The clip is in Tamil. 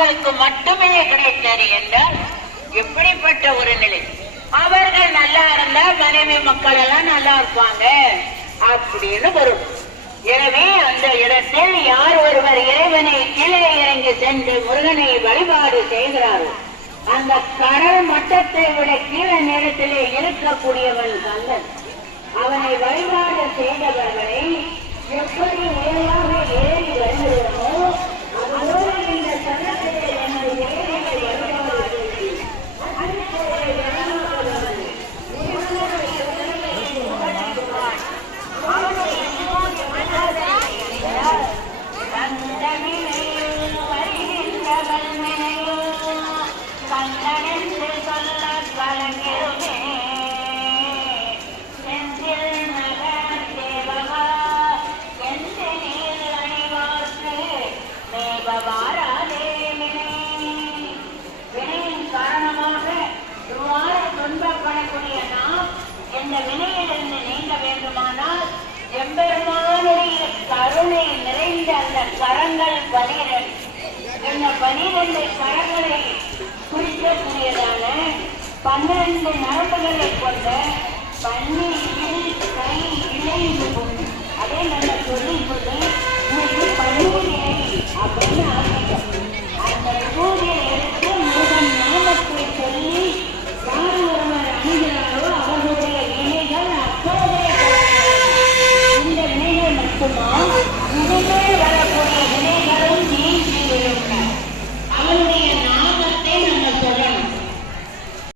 ஆண்களுக்கு மட்டுமே கிடைத்தது என்றால் எப்படிப்பட்ட ஒரு நிலை? அவர்கள் நல்லா இருந்தா மனைவி மக்கள் எல்லாம் நல்லா இருப்பாங்க அப்படின்னு வரும். எனவே அந்த இடத்தில் யார் ஒருவர் இறைவனை கீழே இறங்கி சென்று முருகனை வழிபாடு செய்கிறாரோ அந்த கடல் மட்டத்தை விட கீழே நேரத்திலே இருக்கக்கூடியவன் கந்தன். அவனை வழிபாடு செய்தவர்களை எப்படி உயர்வாக ஏறி வருகிறோமோ அதோடு இந்த சனத்திலே நமது இறைவனை வழிபாடு செய்து துன்பப்படக்கூடிய நாம் இந்த வினையிலிருந்து நீங்க வேண்டுமானால் எம்பெருமானுடைய கருணை நிறைந்த அந்த கரங்கள் 12 இந்த 12 கரங்களை குறிக்கக்கூடியதான 12 நரம்புகளை கொண்ட 12 கை இணைந்து கொண்டு அதே நம்ம சொல்லி